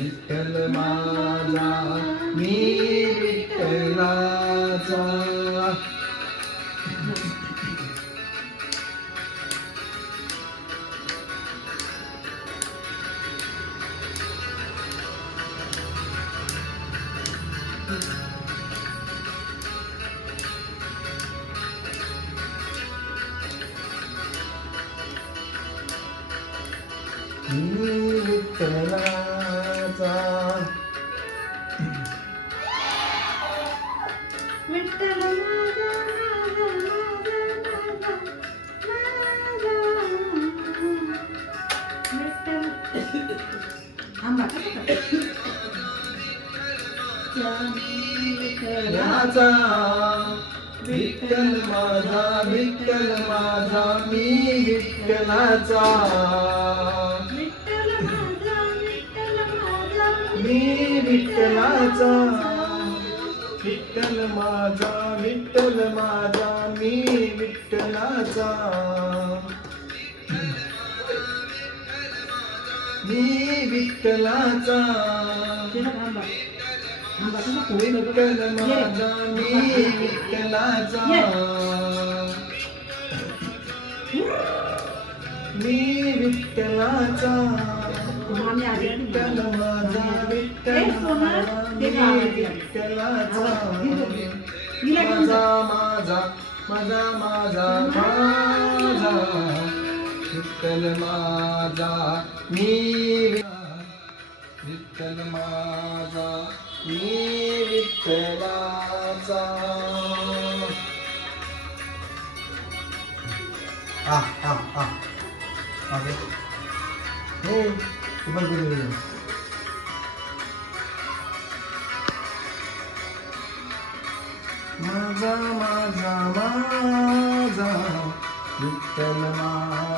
विठ्ठल माझा मी विठ्ठलाचा. मी विठ्ठलाचा. विठ्ठल माझा विठ्ठलाचा. विठ्ठल माझा विठ्ठल माझा मी विठ्ठलाचा. मी विठ्ठलाचा. विठ्ठल माझा विठ्ठल माझा मी विठ्ठलाचा. मी विठ्ठलाचा. विठ्ठल माझा मी विठ्ठलाचा. मी विठ्ठलाचा. विठ्ठल माझा विठ्ठल माझा मी विठ्ठलाचा. माझा माझा माझा माझा माझा विठ्ठल माझा मी विठ्ठल माझा मी विठ्ठलाचा. ओके हे बघ माझा माझा माझा विठ्ठल माझा